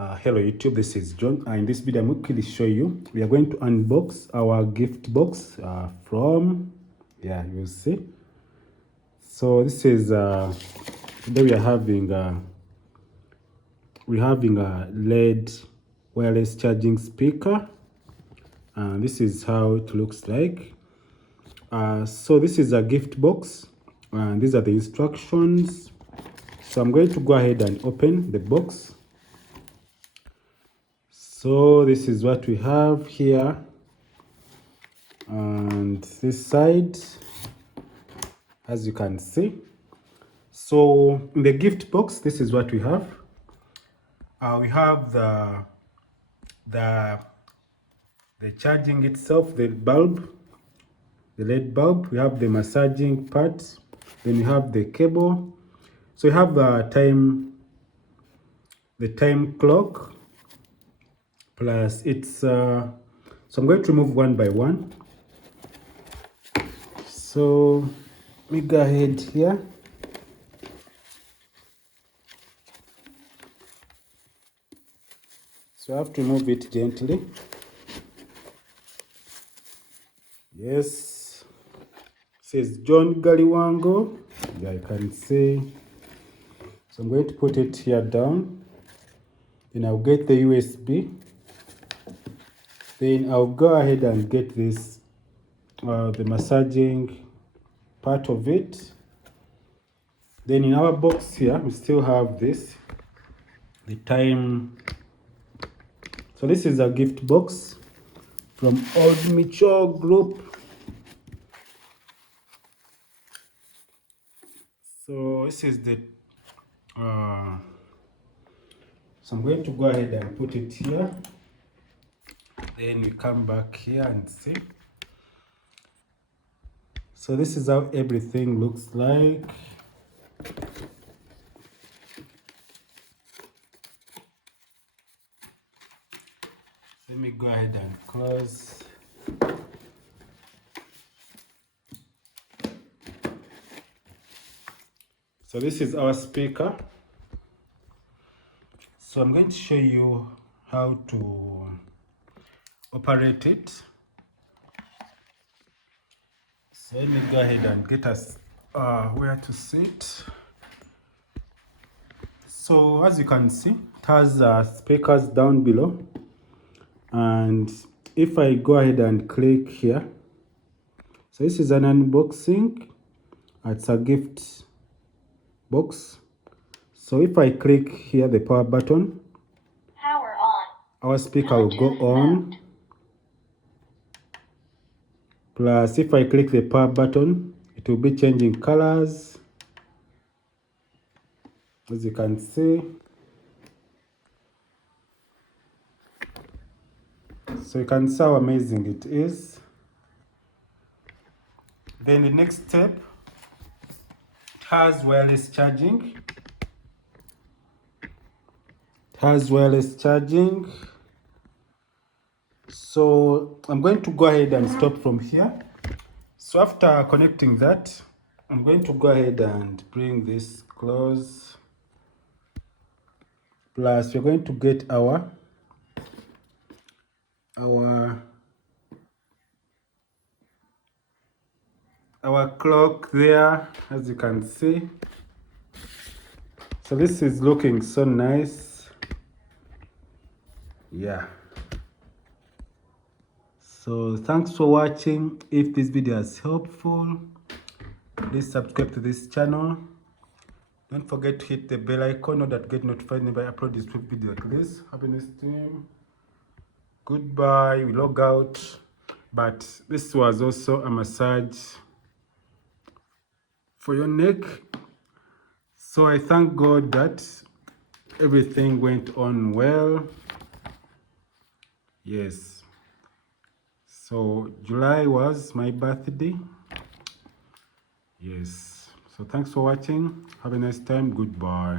Hello YouTube, this is John. In this video, I'm going to quickly show you. We are going to unbox our gift box from, you'll see. So this is today we are having a LED wireless charging speaker, and this is how it looks like. So this is a gift box, and these are the instructions. So I'm going to go ahead and open the box. So this is what we have here, and this side, as you can see. So in the gift box, this is what we have. We have the charging itself, the bulb, the LED bulb. We have the massaging part. Then we have the cable. So we have the time clock. Plus it's so I'm going to remove one by one. So let me go ahead here. So I have to move it gently. Yes, it says John Galiwango. Yeah, I can see. So I'm going to put it here down. Then I'll get the USB. Then I'll go ahead and get this, the massaging part of it. Then in our box here, we still have this, the time. So this is a gift box from Old Mature Group. So this is the, so I'm going to go ahead and put it here. Then we come back here and see. So this is how everything looks like. Let me go ahead and close. So this is our speaker. So I'm going to show you how to operate it. So let me go ahead and get us where to sit. So as you can see, it has speakers down below. And if I go ahead and click here, so this is an unboxing. It's a gift box. So if I click here, the power button, power on, our speaker will go on. Plus if I click the power button, it will be changing colors, as you can see. So you can see how amazing it is. Then the next step, it has wireless charging. So I'm going to go ahead and stop from here. So after connecting that, I'm going to go ahead and bring this close. Plus we're going to get our clock there, as you can see. So this is looking so nice. Yeah. So thanks for watching. If this video is helpful, please subscribe to this channel. Don't forget to hit the bell icon so that get notified whenever I upload this video like this. Have a nice time. Goodbye. We log out. But this was also a massage for your neck. So I thank God that everything went on well. Yes. So July was my birthday. Yes. So thanks for watching. Have a nice time. Goodbye.